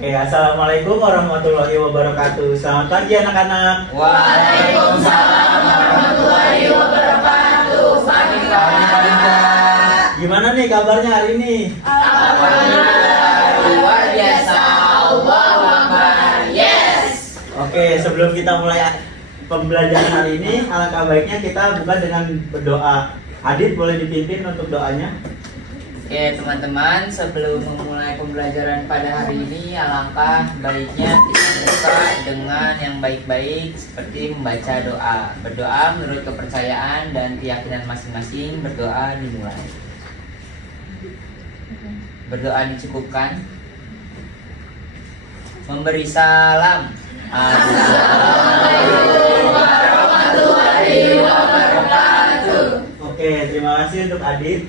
Oke, assalamualaikum warahmatullahi wabarakatuh. Selamat pagi anak-anak. Waalaikumsalam warahmatullahi wabarakatuh. Pagi Pak. Gimana nih kabarnya hari ini? Alhamdulillah luar biasa. Allahu Akbar. Yes. Oke, sebelum kita mulai pembelajaran hari ini, alangkah baiknya kita buka dengan berdoa. Adit boleh dipimpin untuk doanya? Oke teman-teman, sebelum memulai pembelajaran pada hari ini, alangkah baiknya kita buka dengan yang baik-baik seperti membaca doa. Berdoa menurut kepercayaan dan keyakinan masing-masing. Berdoa dimulai. Berdoa dicukupkan. Memberi salam. Assalamualaikum warahmatullahi wabarakatuh. Oke, terima kasih untuk Adit.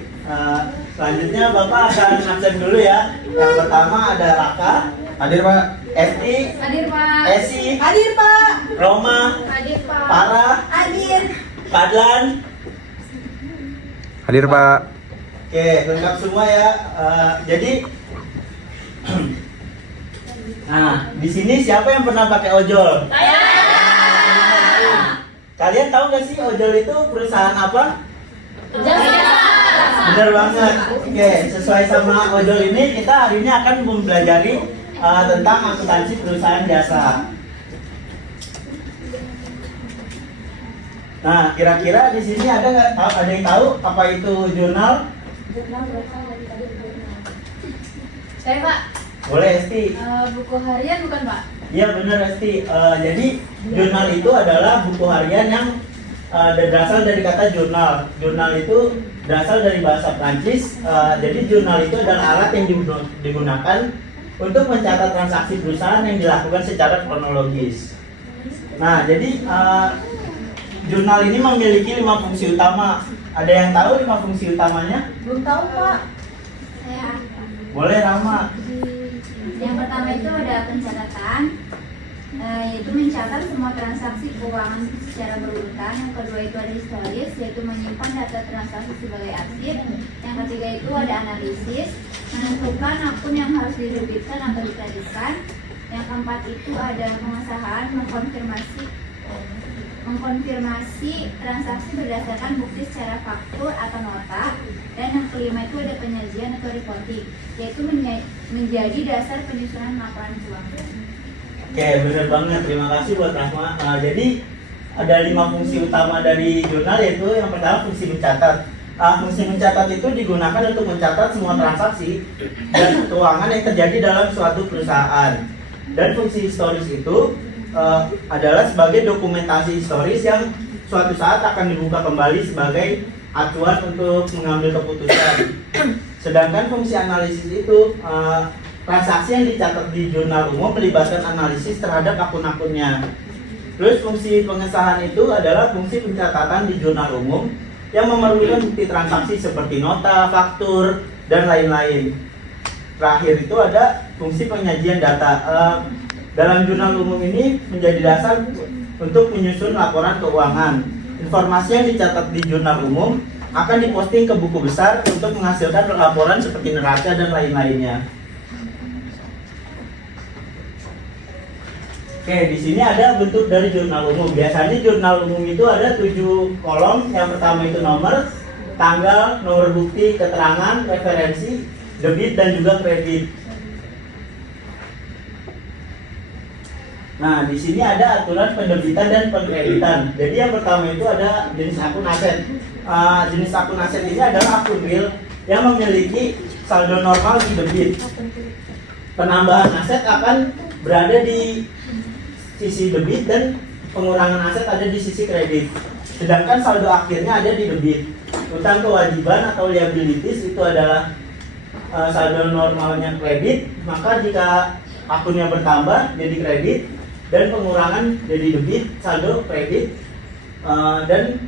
Selanjutnya Bapak akan absen dulu ya. Yang pertama ada Raka. Hadir Pak. Esti. Hadir Pak. Esi. Hadir Pak. Roma. Hadir Pak. Farah. Hadir. Fadlan. Hadir Pak. Oke, lengkap semua ya. Jadi, nah di sini siapa yang pernah pakai ojol? Saya. Kalian tahu nggak sih ojol itu perusahaan apa? Jasa. Bener banget. Oke, sesuai sama ojol ini kita hari ini akan mempelajari tentang akuntansi perusahaan jasa. Nah, kira-kira di sini ada nggak tahu? Ada yang tahu apa itu jurnal? Saya Pak. Boleh Esti? Buku harian bukan Pak? Iya benar Esti. Jadi jurnal itu adalah buku harian yang berasal dari kata jurnal. Jurnal itu berasal dari bahasa Prancis. Jadi jurnal itu adalah alat yang digunakan untuk mencatat transaksi perusahaan yang dilakukan secara kronologis. Nah, jadi jurnal ini memiliki 5 fungsi utama. Ada yang tahu 5 fungsi utamanya? Belum tahu Pak. Saya. Boleh Rama. Yang pertama itu ada pencatatan, yaitu mencatat semua transaksi keuangan secara berurutan. Yang kedua itu ada historis, yaitu menyimpan data transaksi sebagai arsip. Yang ketiga itu ada analisis, menentukan akun yang harus diterbitkan atau dikreditkan. Yang keempat itu ada pengesahan, mengkonfirmasi transaksi berdasarkan bukti secara faktur atau nota. Dan yang kelima itu ada penyajian atau reporting, yaitu menjadi dasar penyusunan laporan keuangan. Oke, benar banget. Terima kasih buat Rahma. Jadi ada 5 fungsi utama dari jurnal, yaitu yang pertama fungsi mencatat. Fungsi mencatat itu digunakan untuk mencatat semua transaksi dan keuangan yang terjadi dalam suatu perusahaan. Dan fungsi historis itu adalah sebagai dokumentasi historis yang suatu saat akan dibuka kembali sebagai acuan untuk mengambil keputusan. Sedangkan fungsi analisis itu transaksi yang dicatat di jurnal umum melibatkan analisis terhadap akun-akunnya. Terus fungsi pengesahan itu adalah fungsi pencatatan di jurnal umum yang memerlukan bukti transaksi seperti nota, faktur, dan lain-lain. Terakhir itu ada fungsi penyajian data. Dalam jurnal umum ini menjadi dasar untuk menyusun laporan keuangan. Informasi yang dicatat di jurnal umum akan diposting ke buku besar untuk menghasilkan laporan seperti neraca dan lain-lainnya. Oke, di sini ada bentuk dari jurnal umum. Biasanya jurnal umum itu ada 7 kolom. Yang pertama itu nomor, tanggal, nomor bukti, keterangan, referensi, debit, dan juga kredit. Nah, di sini ada aturan pendebitan dan pengkreditan. Jadi yang pertama itu ada jenis akun aset. Jenis akun aset ini adalah akun real yang memiliki saldo normal di debit. Penambahan aset akan berada di sisi debit dan pengurangan aset ada di sisi kredit. Sedangkan saldo akhirnya ada di debit. Utang kewajiban atau liabilities itu adalah saldo normalnya kredit, maka jika akunnya bertambah jadi kredit dan pengurangan jadi debit, saldo kredit. Dan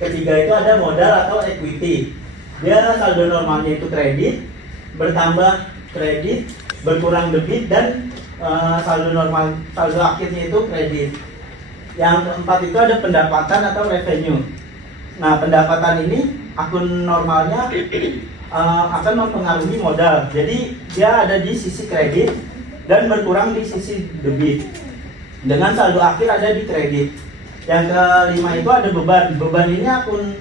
ketiga itu ada modal atau equity. Dia saldo normalnya itu kredit, bertambah kredit, berkurang debit, dan saldo akhirnya itu kredit. Yang keempat itu ada pendapatan atau revenue. Nah, pendapatan ini akun normalnya akan mempengaruhi modal. Jadi dia ada di sisi kredit dan berkurang di sisi debit. Dengan saldo akhir ada di kredit. Yang kelima itu ada beban. Beban ini akun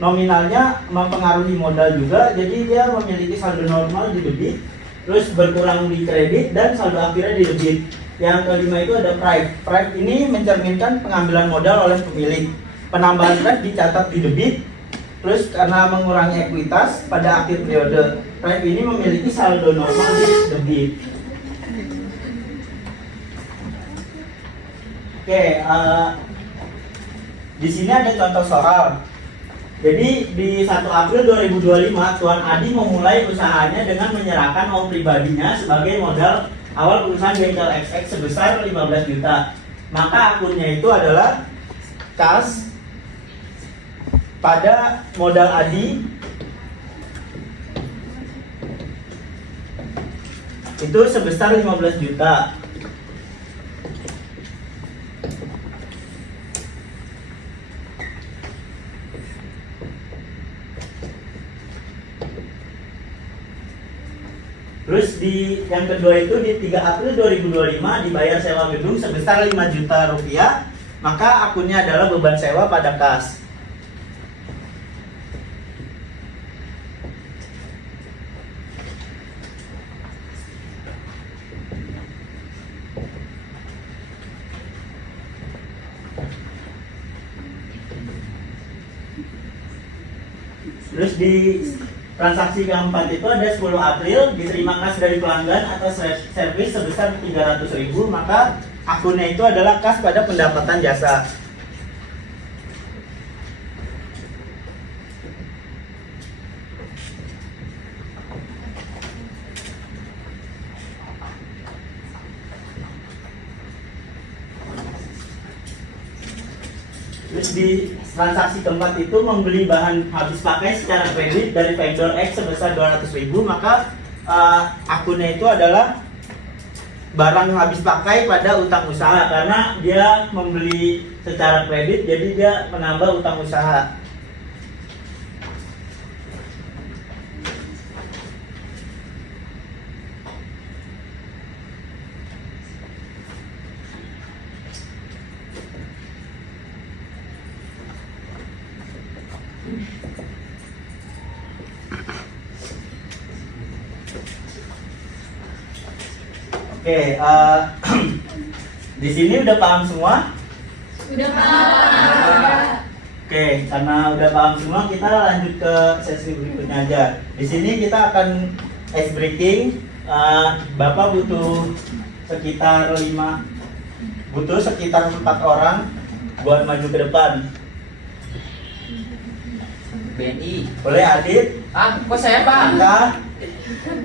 nominalnya mempengaruhi modal juga, jadi dia memiliki saldo normal di debit, terus berkurang di kredit dan saldo akhirnya di debit. Yang kelima itu ada prive. Prive ini mencerminkan pengambilan modal oleh pemilik. Penambahan prive dicatat di debit, terus karena mengurangi ekuitas pada akhir periode. Prive ini memiliki saldo normal di debit. Oke, di sini ada contoh soal. Jadi di 1 April 2025 Tuan Adi memulai usahanya dengan menyerahkan uang pribadinya sebagai modal awal perusahaan bengkel XX sebesar 15 juta. Maka akunnya itu adalah kas pada modal Adi itu sebesar 15 juta. Terus di yang kedua itu di 3 April 2025 dibayar sewa gedung sebesar 5 juta rupiah, maka akunnya adalah beban sewa pada kas. Terus di transaksi keempat itu ada 10 April diterima kas dari pelanggan atas servis sebesar 300.000, maka akunnya itu adalah kas pada pendapatan jasa. Terus di transaksi keempat itu membeli bahan habis pakai secara kredit dari vendor X sebesar 200.000, maka akunnya itu adalah barang habis pakai pada utang usaha karena dia membeli secara kredit, jadi dia menambah utang usaha. Oke, di sini udah paham semua? Udah paham. Oke, karena udah paham semua, kita lanjut ke sesi berikutnya aja. Di sini kita akan ice breaking. Bapak butuh sekitar 4 orang buat maju ke depan. BNI. Boleh Adit? Ah, kok saya Pak? Angka?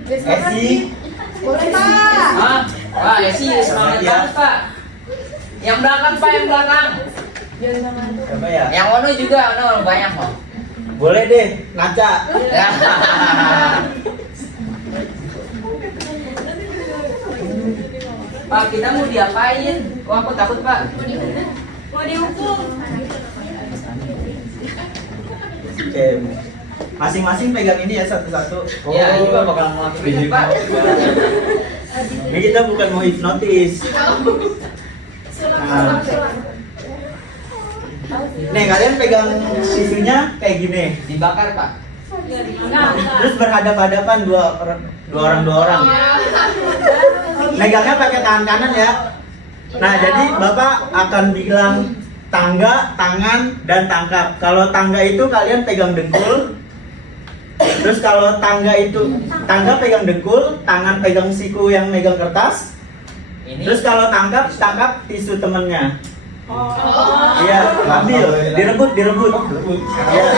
Esi? Boleh Pak. Pak, Esi semangat Ya. banget Pak. Yang belakang Pak, yang belakang. Siapa ya? Yang Ono juga, Ono banyak kok. Boleh deh, Naca. Pak, kita mau diapain? Oh, aku takut Pak. Mau dihukum. Oke, masing-masing pegang ini ya satu-satu. Ya, ini Pak bakal ngelakuin Pak. Ini kita bukan mau hipnotis. Nah, nih kalian pegang tisunya kayak gini. Dibakar Pak. Terus berhadap-hadapan dua orang. Megangnya pakai tangan kanan ya. Nah, jadi Bapak akan bilang tangga, tangan, dan tangkap. Kalau tangga itu kalian pegang dengkul. Terus kalau tangga tangga pegang dengkul, tangan pegang siku yang megang kertas. Ini. Terus kalau tangkap tisu temennya. Iya, ambil, direbut. Iya.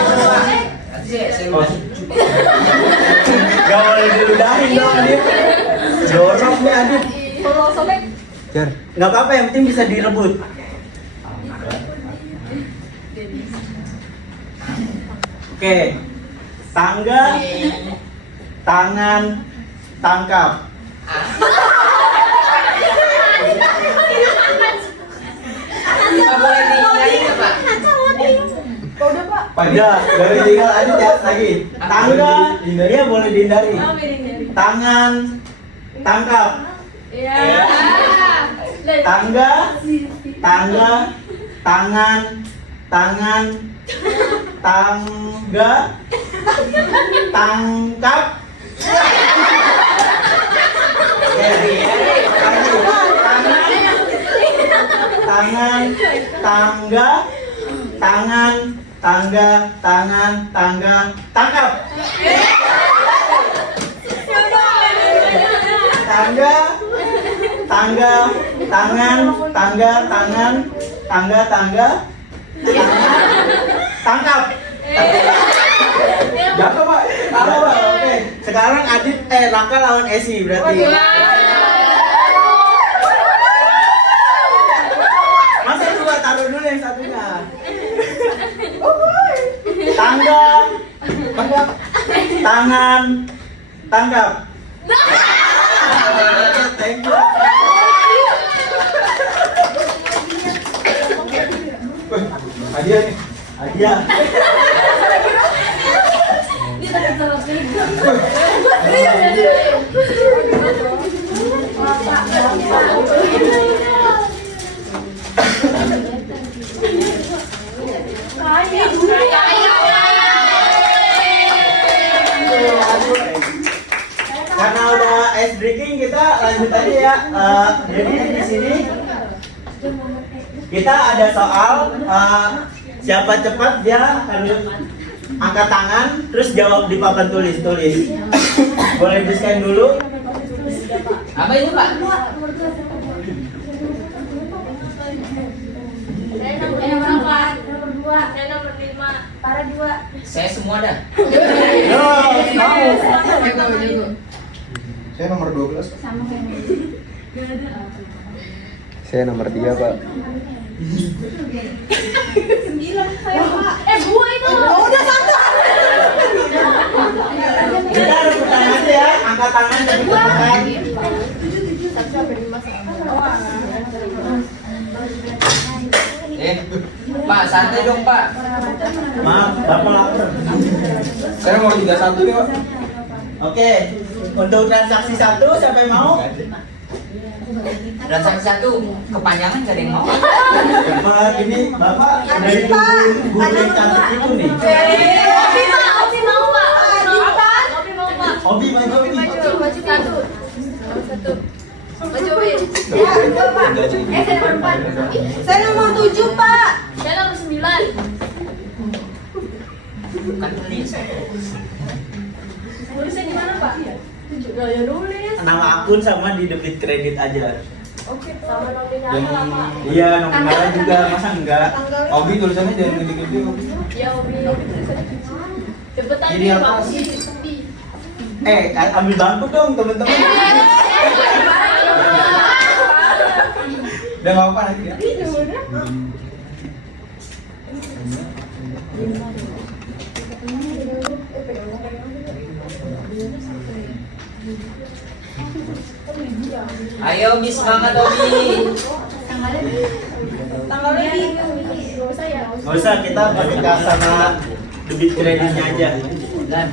Gak boleh diludahin dong dia. Dorong nih Adit. Nggak apa-apa, yang penting bisa direbut. Oke, tangga, tangan, tangkap. Nggak boleh dihindari nggak Pak? Udah, dari tinggal aja ya lagi. Tangga, dia boleh dihindari. Tangan, tangkap. Tangga, tangga, tangan, tangan, tangga, tangkap. Tangan, tangga, tangan, tangga, tangan, tangga, tangkap. Tangga, tangga, tangan, tangga, tangan, tangga, tangga, tangkap. Jatuh Pak. Apa Pak? Oke. Sekarang Adit Raka lawan Esi berarti. Masa dua taruh dulu yang satunya. Tangga, tangan, tangkap. Thank you. Hadiah nih. Hadiah. Karena udah ice breaking, kita lanjut aja ya. Jadi di sini kita ada soal siapa cepat dia harus angkat tangan terus jawab di papan tulis. Boleh di-scan dulu. Apa itu Pak? Saya semua dah. Yo, mau. Saya nomor 12. Sama kayak Saya nomor 3, Pak. 9 saya Pak. Gua itu. Udah satu. Kita rebutan aja ya, angkat tangan dan rebutan. Pak, santai dong Pak. Maaf, Bapak lapar. Saya nomor 31 nih, Pak. Oke, untuk transaksi 1 siapa yang mau? Transaksi 1 kepanjangan gak ada yang mau. Bapak ini Bapak dari guru yang cantik itu nih. Opi mau Pak. Hobi main hobi nih. Baju satu. Baju Opi. Saya nomor 7 Pak. Saya nomor 9. Bukan tulis. Tulisnya di mana Pak? Ya nulis. Nama akun sama di debit kredit aja. Oke, sama nominalnya lah Pak. Iya, nominalnya juga masa enggak? Obi tulisannya jangan gede-gede, Obi. Ya Opi tulisannya kecil. Cepetan Ini nih apa? Pak. Opi. Ambil bangku dong teman-teman. Udah enggak apa-apa nanti ya. Ayo Bi, semangat Obi. Tanggalnya di. Gak usah ya. Nggak usah, kita menikah sama debit kreditnya aja. Dan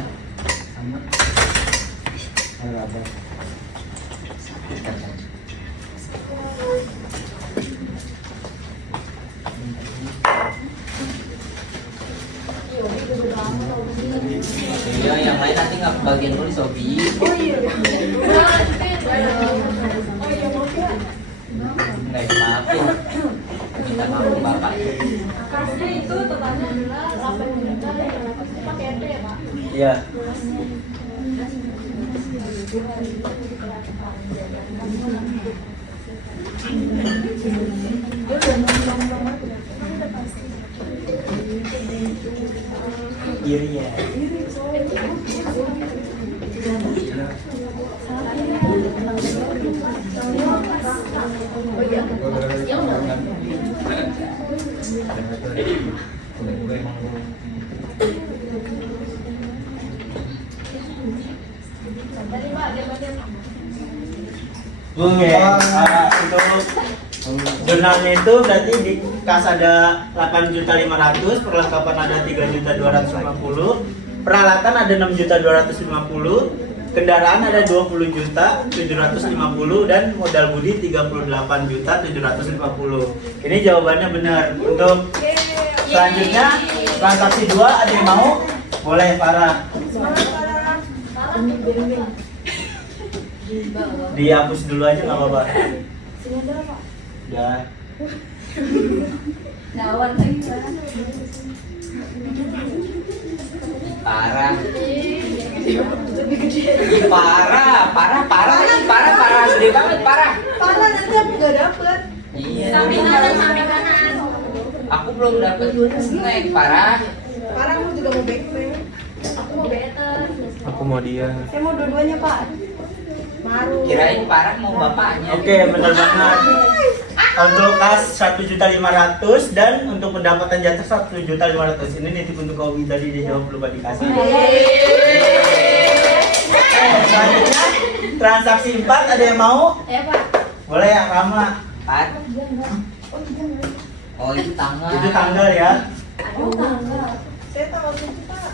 iya, yang lain nanti nggak kebagian nulis Obi. Oh iya. Oh iya mau ya. Nggak dimaafin. Minta maaf ke Bapak. Kasnya itu totalnya adalah 8 juta yang pakai RT ya Pak. Iya. Iri ya. Oke, untuk jurnalnya itu berarti di kas ada 8.500.000, perlengkapan ada 3.250.000, peralatan ada 6.250.000, kendaraan ada 20.750 dan modal budi 38.750. Ini jawabannya benar. Untuk selanjutnya transaksi 2 ada yang mau? Boleh Farah. Dihapus dulu aja nggak apa-apa. Ya. Dawat lagi Parah. Ih, parah, gede banget, parah. Parah nanti aku gak dapet. Iya. Samping kanan. Aku belum dapet snack, parah. Parah aku juga mau backpack. Aku mau better. Aku mau dia. Saya mau dua-duanya Pak. Maru. Kirain parah mau bapaknya. Oke, benar banget. Untuk kas 1.500.000 dan untuk pendapatan jatuh 1.500.000. Ini nitip untuk Obi tadi dia jawab lupa dikasih. Selanjutnya transaksi 4 ada yang mau? Ya Pak. Boleh ya Rama. Pat. Oh, itu tanggal. Itu tanggal ya. Oh tanggal. Saya tanggal 7 Pak.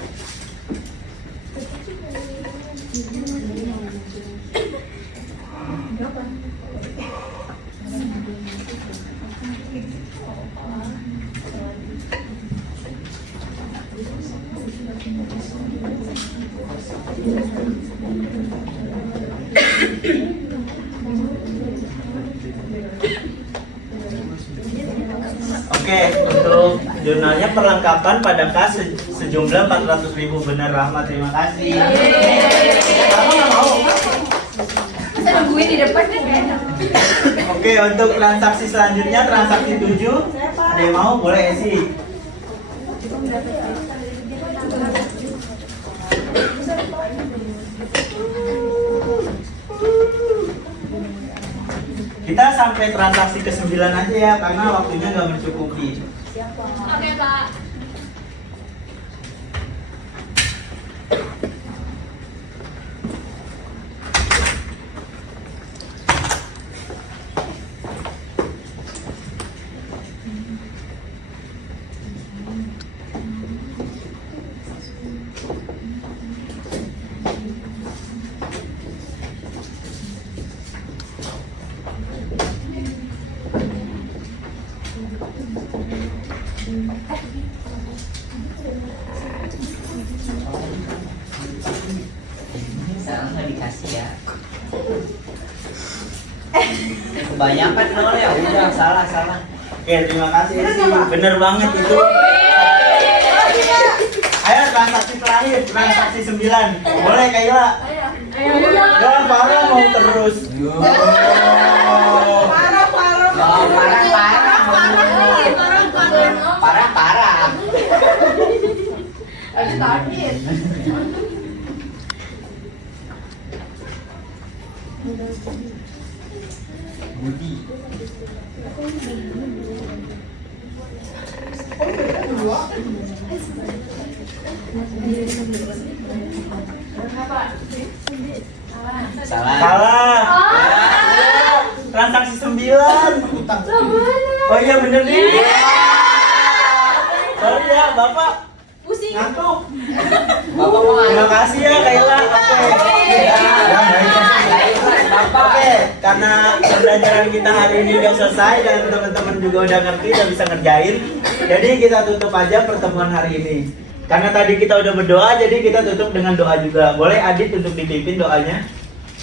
Oke, untuk jurnalnya perlengkapan pada kas sejumlah 400.000. Benar Rahma, terima kasih. Kamu nggak mau? Saya nungguin di depan kan enak. Oke, untuk transaksi selanjutnya transaksi 7 ada yang mau? Boleh sih. Kita sampai transaksi ke-9 aja ya, karena waktunya nggak mencukupi. Oke Kak. Sekarang nggak dikasih ya. Kebanyakan dong ya, udah salah. Oke, terima kasih sih. Bener banget itu. Ayo transaksi terakhir, transaksi 9. Boleh Kayla? Jangan parah mau terus. Parah. Harus target. Budi. Salah. Salah. Transaksi 9. Utang. Oh iya bener nih. Sorry ya Bapak. Pusing. Ngantuk. Bapak mau Terima kasih ya Kayla. Oke, karena pembelajaran kita hari ini udah selesai dan teman-teman juga udah ngerti, udah bisa ngerjain. Jadi kita tutup aja pertemuan hari ini. Karena tadi kita udah berdoa, jadi kita tutup dengan doa juga. Boleh Adit untuk dipimpin doanya?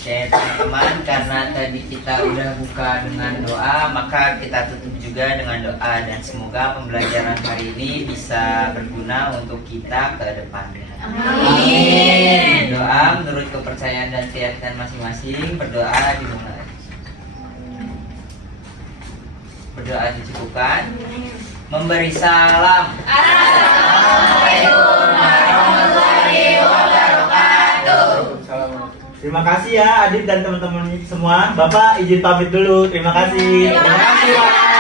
Oke teman-teman, karena tadi kita udah buka dengan doa, maka kita tutup juga dengan doa. Dan semoga pembelajaran hari ini bisa berguna untuk kita ke depannya. Amin. Doa menurut kepercayaan dan keyakinan masing-masing. Berdoa dimulai. Berdoa dicukupkan. Memberi salam. Assalamualaikum warahmatullahi wabarakatuh. Terima kasih ya Adit dan teman-teman semua. Bapak izin pamit dulu. Terima kasih. Terima kasih Pak.